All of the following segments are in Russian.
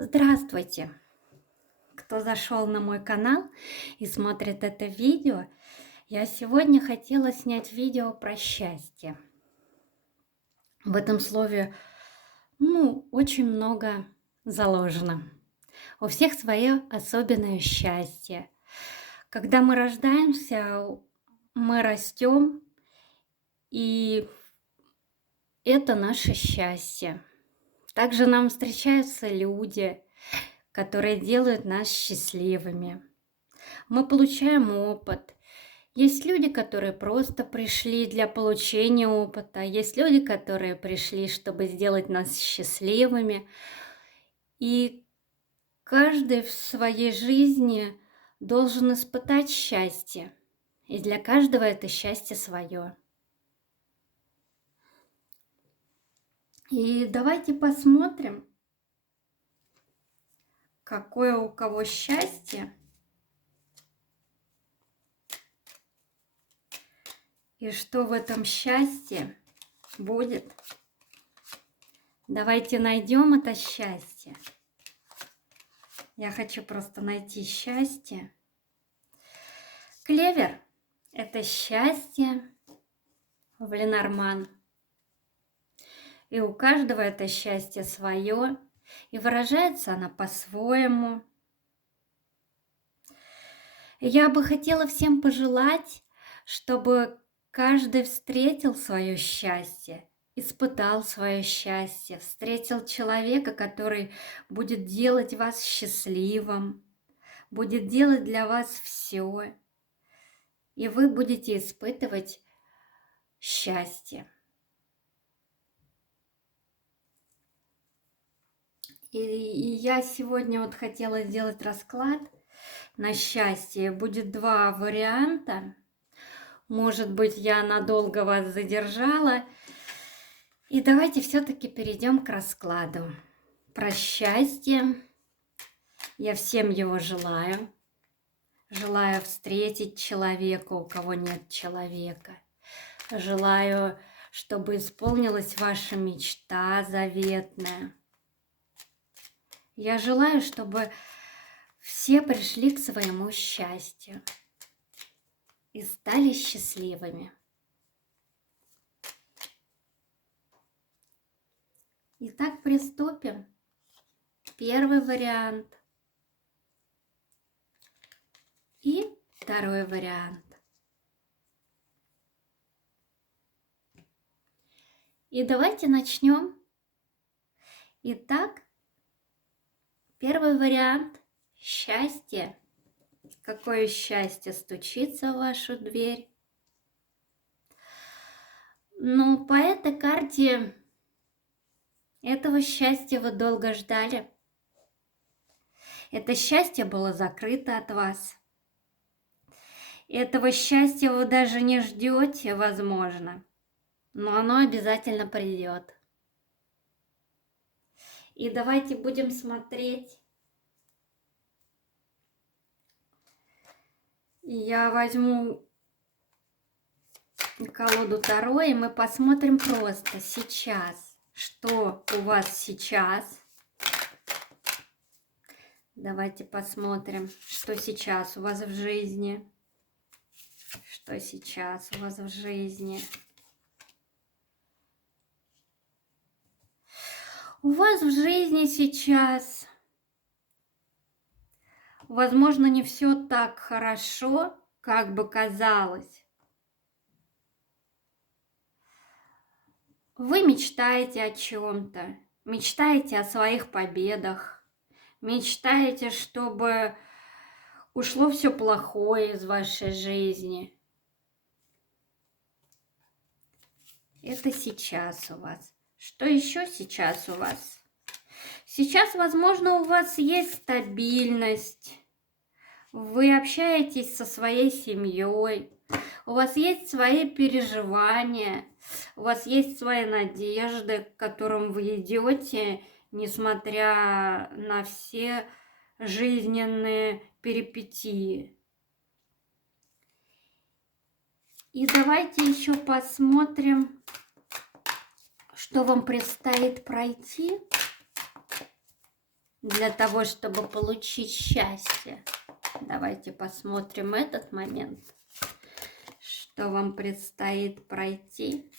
Здравствуйте! Кто зашел на мой канал и смотрит это видео, я сегодня хотела снять видео про счастье. В этом слове, очень много заложено. У всех свое особенное счастье. Когда мы рождаемся, мы растем, и это наше счастье. Также нам встречаются люди, которые делают нас счастливыми. Мы получаем опыт. Есть люди, которые просто пришли для получения опыта, есть люди, которые пришли, чтобы сделать нас счастливыми. И каждый в своей жизни должен испытать счастье. И для каждого это счастье свое. И давайте посмотрим, какое у кого счастье. И что в этом счастье будет. Давайте найдем это счастье. Я хочу просто найти счастье. Клевер – это счастье в Ленорман. И у каждого это счастье свое, и выражается оно по-своему. Я бы хотела всем пожелать, чтобы каждый встретил свое счастье, испытал свое счастье, встретил человека, который будет делать вас счастливым, будет делать для вас все, и вы будете испытывать счастье. И я сегодня хотела сделать расклад на счастье. Будет два варианта. Может быть, я надолго вас задержала. И давайте все-таки перейдем к раскладу. Про счастье. Я всем его желаю. Желаю встретить человека, у кого нет человека. Желаю, чтобы исполнилась ваша мечта заветная. Я желаю, чтобы все пришли к своему счастью и стали счастливыми. Итак, приступим. Первый вариант и второй вариант. И давайте начнем. Итак, первый вариант – счастье. Какое счастье стучится в вашу дверь? Но по этой карте этого счастья вы долго ждали. Это счастье было закрыто от вас. Этого счастья вы даже не ждете, возможно, но оно обязательно придет. И давайте будем смотреть. Я возьму колоду Таро, и мы посмотрим просто сейчас, что у вас сейчас. Давайте посмотрим, что сейчас у вас в жизни. Что сейчас у вас в жизни. У вас в жизни сейчас, возможно, не все так хорошо, как бы казалось. Вы мечтаете о чем-то, мечтаете о своих победах, мечтаете, чтобы ушло все плохое из вашей жизни. Это сейчас у вас. Что еще сейчас у вас? Сейчас, возможно, у вас есть стабильность. Вы общаетесь со своей семьей. У вас есть свои переживания. У вас есть свои надежды, к которым вы идете, несмотря на все жизненные перипетии. И давайте еще посмотрим, что вам предстоит пройти для того, чтобы получить счастье? Давайте посмотрим этот момент. Что вам предстоит пройти?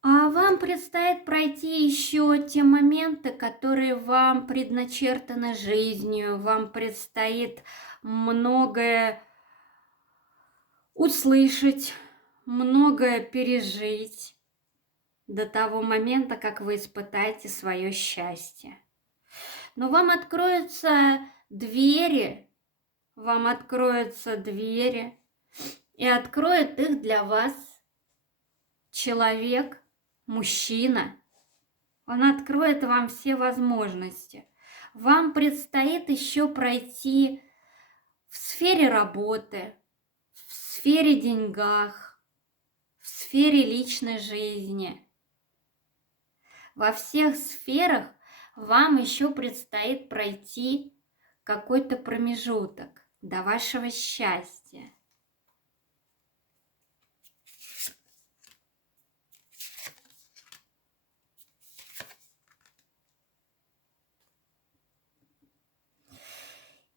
А вам предстоит пройти еще те моменты, которые вам предначертаны жизнью. Вам предстоит многое услышать, многое пережить до того момента, как вы испытаете свое счастье. Но вам откроются двери, и откроет их для вас человек, мужчина. Он откроет вам все возможности. Вам предстоит еще пройти в сфере работы, в сфере деньгах, в сфере личной жизни. Во всех сферах вам еще предстоит пройти какой-то промежуток до вашего счастья.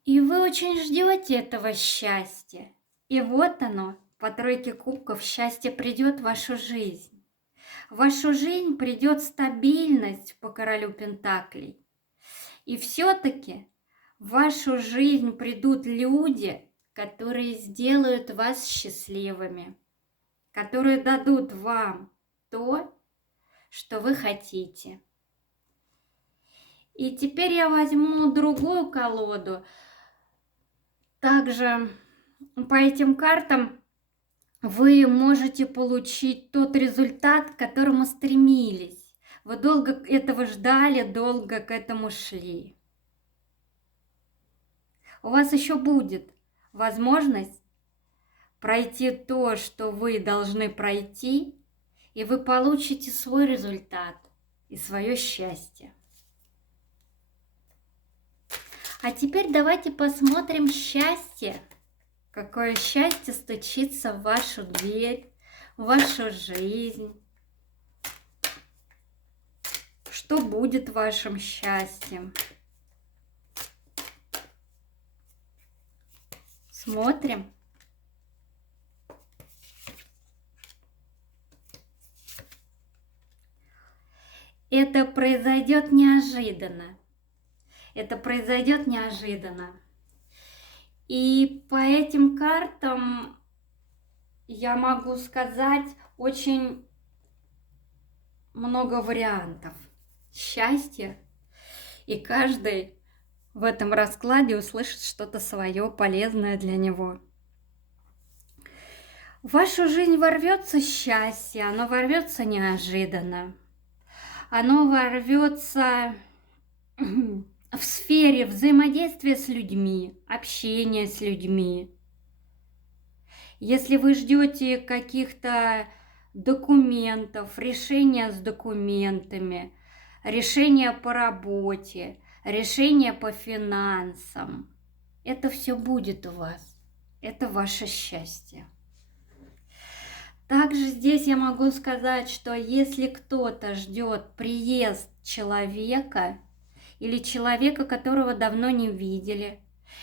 И вы очень ждете этого счастья. И вот оно, по тройке кубков, счастье придет в вашу жизнь. В вашу жизнь придет стабильность по королю пентаклей. И все-таки в вашу жизнь придут люди, которые сделают вас счастливыми, которые дадут вам то, что вы хотите. И теперь я возьму другую колоду. Также по этим картам вы можете получить тот результат, к которому стремились. Вы долго этого ждали, долго к этому шли. У вас еще будет возможность пройти то, что вы должны пройти, и вы получите свой результат и свое счастье. А теперь давайте посмотрим счастье. Какое счастье стучится в вашу дверь, в вашу жизнь. Что будет вашим счастьем? Смотрим. Это произойдет неожиданно. Это произойдет неожиданно. И по этим картам я могу сказать очень много вариантов счастья. И каждый в этом раскладе услышит что-то свое полезное для него. В вашу жизнь ворвется счастье, оно ворвется неожиданно. Оно ворвется в сфере взаимодействия с людьми, общения с людьми. Если вы ждете каких-то документов, решения с документами, решения по работе, решения по финансам, это все будет у вас. Это ваше счастье. Также здесь я могу сказать, что если кто-то ждет приезд человека или человека, которого давно не видели,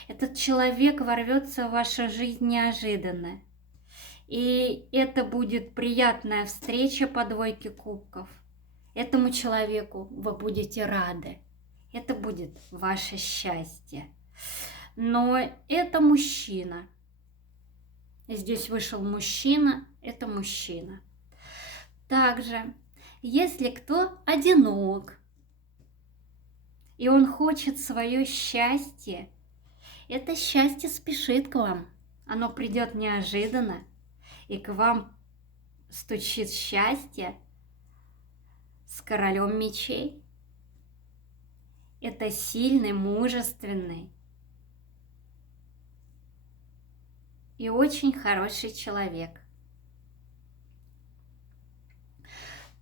этот человек ворвется в вашу жизнь неожиданно. И это будет приятная встреча по двойке кубков. Этому человеку вы будете рады. Это будет ваше счастье. Но это мужчина. Здесь вышел мужчина, это мужчина. Также, если кто одинок, и он хочет свое счастье, это счастье спешит к вам. Оно придет неожиданно, и к вам стучит счастье с королем мечей. Это сильный, мужественный и очень хороший человек.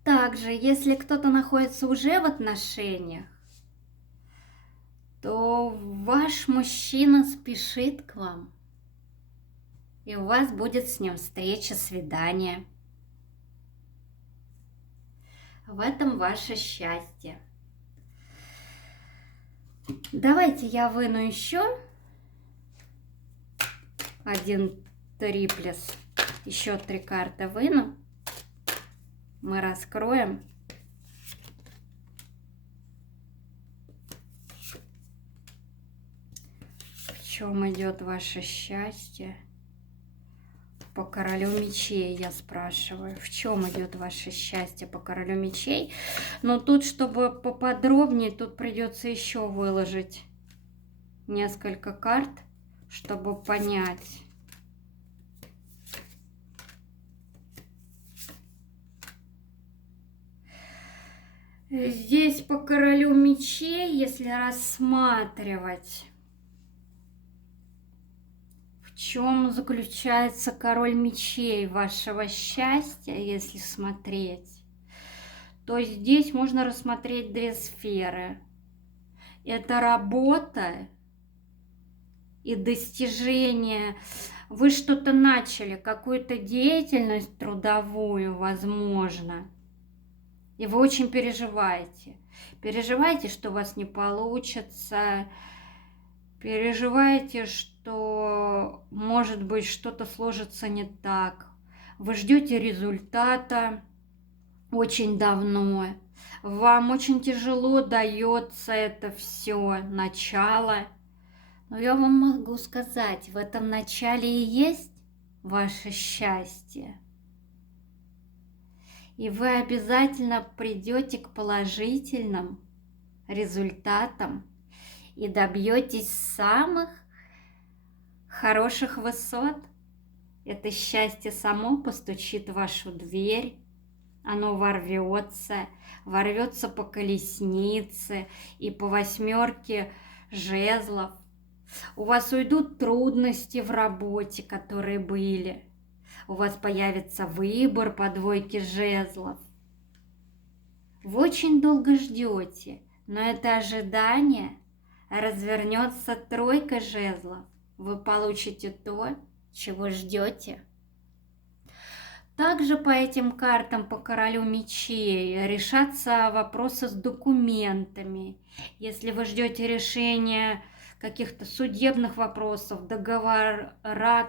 Также, если кто-то находится уже в отношениях, то ваш мужчина спешит к вам, и у вас будет с ним встреча, свидание. В этом ваше счастье. Давайте я выну еще один триплес. Еще 3 карты выну. Мы раскроем. В чем идет ваше счастье? По королю мечей я спрашиваю. В чем идет ваше счастье по королю мечей? Но тут, чтобы поподробнее, тут придется еще выложить несколько карт, чтобы понять. Здесь по королю мечей, если рассматривать, в чем заключается король мечей вашего счастья, если смотреть, то здесь можно рассмотреть 2 сферы. Это работа и достижение. Вы что-то начали, какую-то деятельность трудовую, возможно, и вы очень переживаете. Переживаете, что у вас не получится. Переживаете, что, может быть, что-то сложится не так. Вы ждете результата очень давно. Вам очень тяжело дается это все, начало. Но я вам могу сказать, в этом начале и есть ваше счастье. И вы обязательно придете к положительным результатам и добьетесь самых хороших высот. Это счастье само постучит в вашу дверь, оно ворвется по колеснице и по 8 жезлов. У вас уйдут трудности в работе, которые были. У вас появится выбор по 2 жезлов. Вы очень долго ждете, но это ожидание развернется 3 жезлов. Вы получите то, чего ждете. Также по этим картам, по королю мечей, решатся вопросы с документами. Если вы ждете решения каких-то судебных вопросов, договора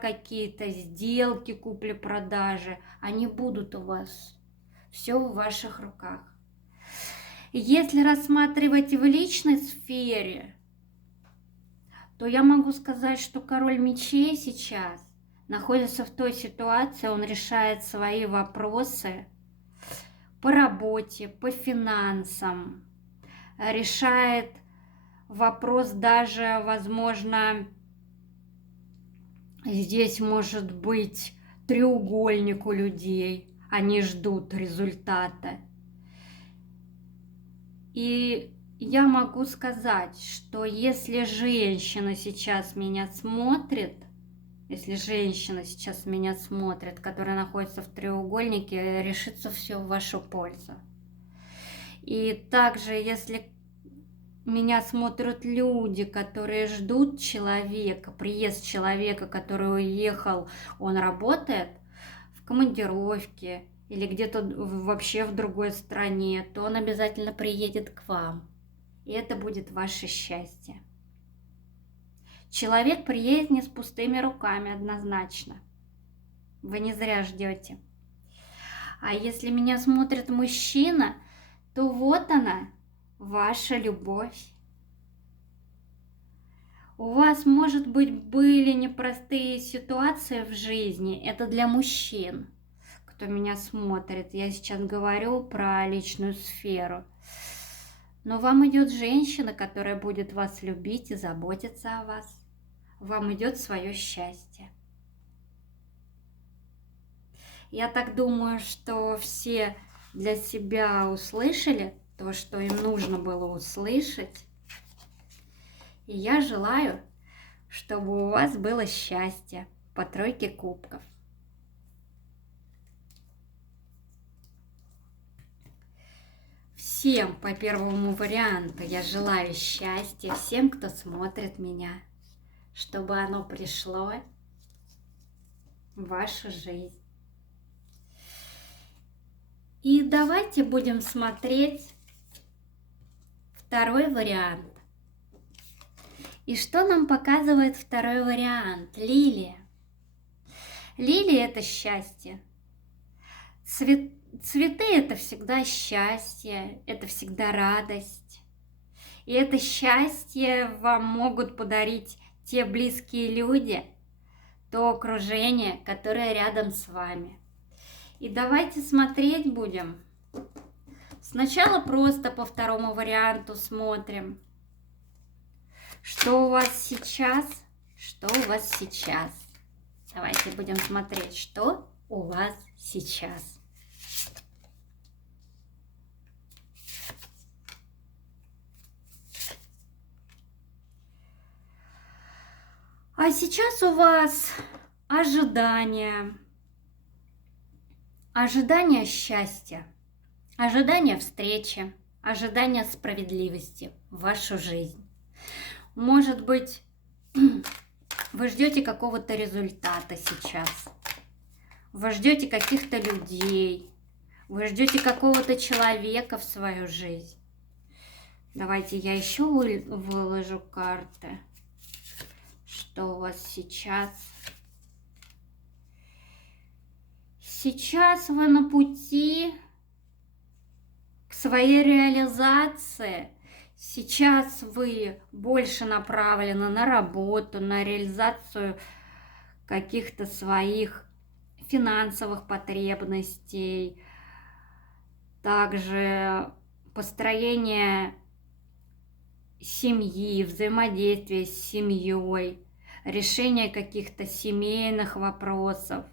какие-то, сделки, купли-продажи, они будут у вас. Все в ваших руках. Если рассматривать в личной сфере, то я могу сказать, что король мечей сейчас находится в той ситуации, он решает свои вопросы по работе, по финансам, решает вопрос даже, возможно, здесь может быть треугольник у людей, они ждут результата. И я могу сказать, что если женщина сейчас меня смотрит, которая находится в треугольнике, решится все в вашу пользу. И также, если меня смотрят люди, которые ждут человека, приезд человека, который уехал, он работает в командировке или где-то вообще в другой стране, то он обязательно приедет к вам. И это будет ваше счастье. Человек приедет не с пустыми руками, однозначно. Вы не зря ждете. А если меня смотрит мужчина, то вот она, ваша любовь. У вас, может быть, были непростые ситуации в жизни. Это для мужчин, кто меня смотрит. Я сейчас говорю про личную сферу. Но вам идет женщина, которая будет вас любить и заботиться о вас. Вам идет свое счастье. Я так думаю, что все для себя услышали то, что им нужно было услышать. И я желаю, чтобы у вас было счастье по 3 кубков. Всем по первому варианту я желаю счастья, всем, кто смотрит меня, чтобы оно пришло в вашу жизнь. И давайте будем смотреть второй вариант. И что нам показывает второй вариант? Лилия. Лилия – это счастье. Цветы – это всегда счастье, это всегда радость. И это счастье вам могут подарить те близкие люди, то окружение, которое рядом с вами. И давайте смотреть будем. Сначала просто по второму варианту смотрим. Что у вас сейчас? Что у вас сейчас? Давайте будем смотреть, что у вас сейчас. А сейчас у вас ожидание. Ожидание счастья. Ожидание встречи. Ожидание справедливости в вашу жизнь. Может быть, вы ждете какого-то результата сейчас. Вы ждете каких-то людей. Вы ждете какого-то человека в свою жизнь. Давайте я еще выложу карты. Что у вас сейчас? Сейчас вы на пути к своей реализации. Сейчас вы больше направлены на работу, на реализацию каких-то своих финансовых потребностей, также построение семьи, взаимодействие с семьей, решение каких-то семейных вопросов.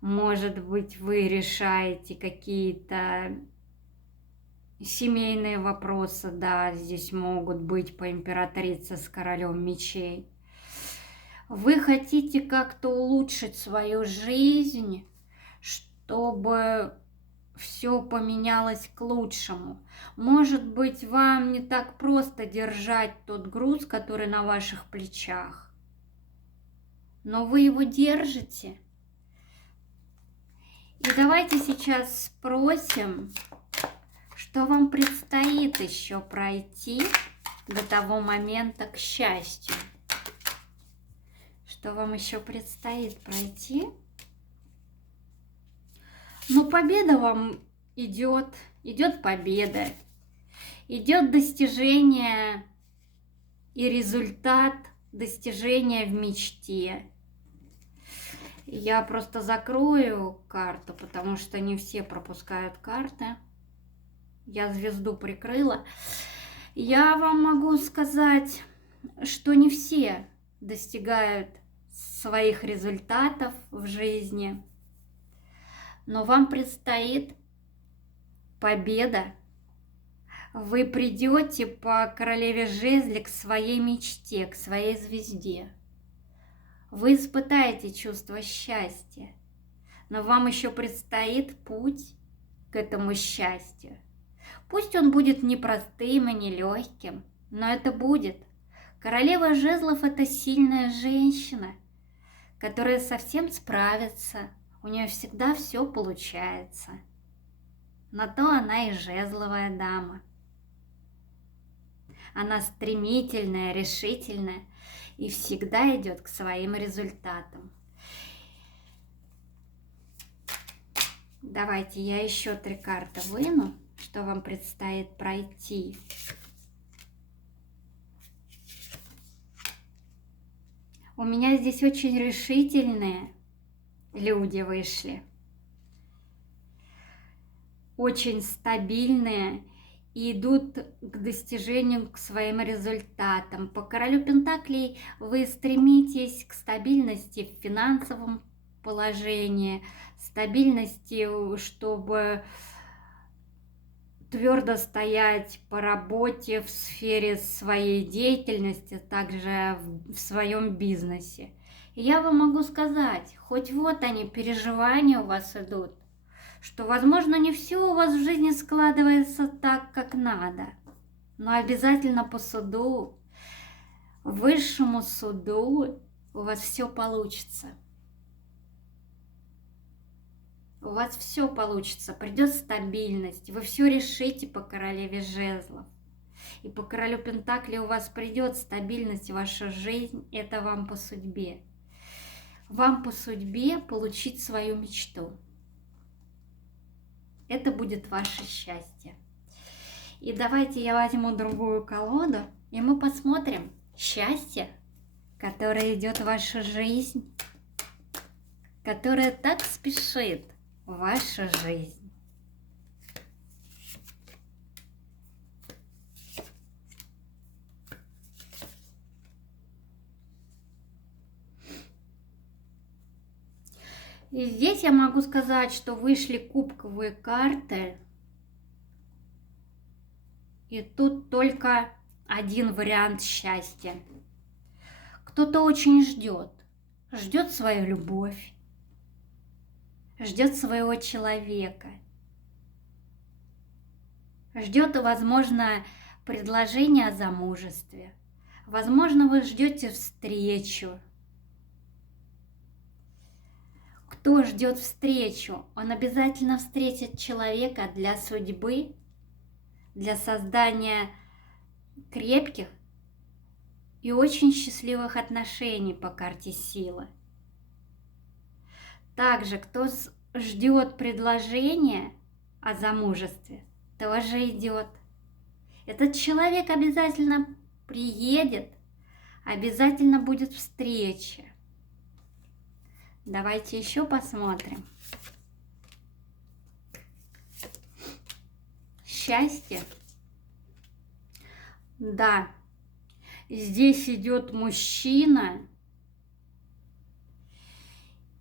Может быть, вы решаете какие-то семейные вопросы, да, здесь могут быть по императрице с королем мечей. Вы хотите как-то улучшить свою жизнь, чтобы все поменялось к лучшему. Может быть, вам не так просто держать тот груз, который на ваших плечах, но вы его держите. И давайте сейчас спросим, что вам предстоит еще пройти до того момента к счастью. Что вам еще предстоит пройти? Но победа вам идет победа, идет достижение и результат достижения в мечте. Я просто закрою карту, потому что не все пропускают карты. Я звезду прикрыла. Я вам могу сказать, что не все достигают своих результатов в жизни, но вам предстоит победа. Вы придете по королеве жезли к своей мечте, к своей звезде. Вы испытаете чувство счастья, но вам еще предстоит путь к этому счастью. Пусть он будет непростым и нелегким, но это будет. Королева жезлов – это сильная женщина, которая совсем справится, у нее всегда все получается. На то она и жезловая дама. Она стремительная, решительная и всегда идет к своим результатам. Давайте я еще 3 карты выну, что вам предстоит пройти. У меня здесь очень решительные люди вышли, очень стабильные и идут к достижению, к своим результатам. По королю Пентаклей вы стремитесь к стабильности в финансовом положении, стабильности, чтобы твердо стоять по работе в сфере своей деятельности, также в своем бизнесе. И я вам могу сказать, хоть вот они, переживания у вас идут, что, возможно, не все у вас в жизни складывается так, как надо, но обязательно по суду, высшему суду у вас все получится. У вас все получится, придет стабильность, вы все решите по королеве жезлов. И по королю Пентаклей у вас придет стабильность в вашу жизнь, это вам по судьбе. Вам по судьбе получить свою мечту. Это будет ваше счастье. И давайте я возьму другую колоду, и мы посмотрим счастье, которое идет в вашу жизнь, которое так спешит в вашу жизнь. И здесь я могу сказать, что вышли кубковые карты. И тут только один вариант счастья. Кто-то очень ждет свою любовь, ждет своего человека, ждет, возможно, предложение о замужестве. Возможно, вы ждете встречу. Кто ждет встречу, он обязательно встретит человека для судьбы, для создания крепких и очень счастливых отношений по карте силы. Также, кто ждет предложения о замужестве, тоже идет. Этот человек обязательно приедет, обязательно будет встреча. Давайте еще посмотрим. Счастье. Да, здесь идет мужчина.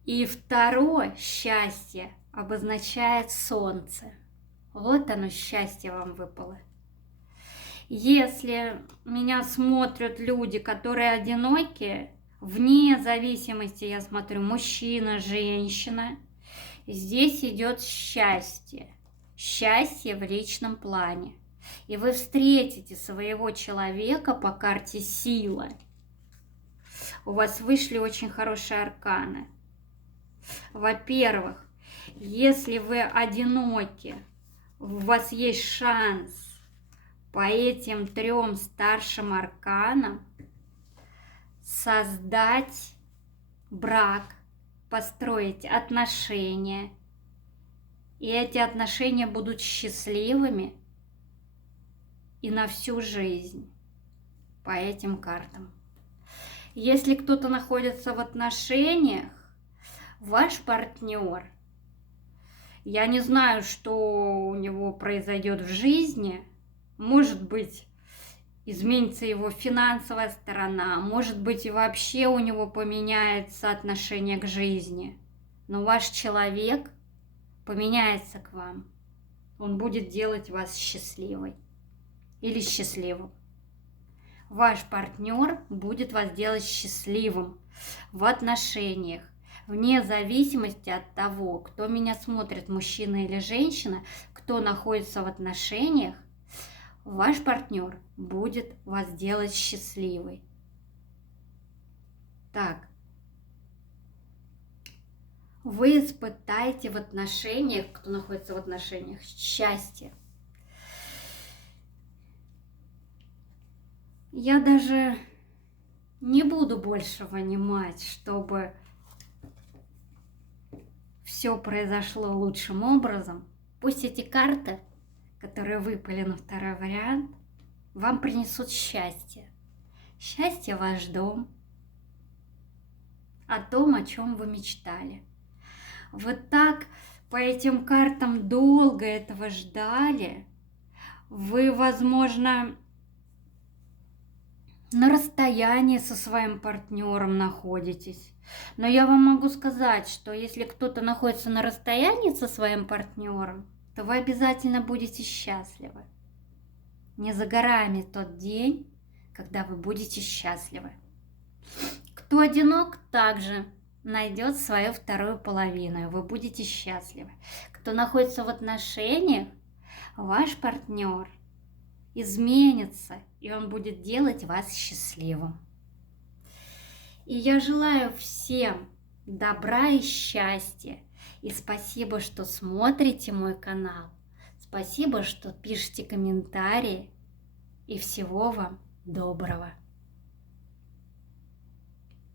И второе счастье обозначает солнце. Вот оно, счастье вам выпало. Если меня смотрят люди, которые одинокие, вне зависимости, я смотрю, мужчина, женщина, здесь идет счастье. Счастье в личном плане. И вы встретите своего человека по карте сила. У вас вышли очень хорошие арканы. Во-первых, если вы одиноки, у вас есть шанс по этим 3 старшим арканам создать брак, построить отношения. И эти отношения будут счастливыми и на всю жизнь по этим картам. Если кто-то находится в отношениях, ваш партнер, я не знаю, что у него произойдет в жизни, может быть, изменится его финансовая сторона, может быть, и вообще у него поменяется отношение к жизни, но ваш человек поменяется к вам, он будет делать вас счастливой или счастливым. Ваш партнер будет вас делать счастливым в отношениях, вне зависимости от того, кто меня смотрит, мужчина или женщина, кто находится в отношениях, ваш партнер будет вас делать счастливой. Так, вы испытаете в отношениях, кто находится в отношениях, счастье. Я даже не буду больше вынимать, чтобы все произошло лучшим образом. Пусть эти карты, которые выпали на второй вариант, вам принесут счастье. Счастье в ваш дом, о том, о чем вы мечтали. Вы так по этим картам долго этого ждали. Вы, возможно, на расстоянии со своим партнером находитесь. Но я вам могу сказать, что если кто-то находится на расстоянии со своим партнером, то вы обязательно будете счастливы. Не за горами тот день, когда вы будете счастливы. Кто одинок, также найдет свою вторую половину, и вы будете счастливы. Кто находится в отношениях, ваш партнер изменится, и он будет делать вас счастливым. И я желаю всем добра и счастья. И спасибо, что смотрите мой канал. Спасибо, что пишете комментарии. И всего вам доброго.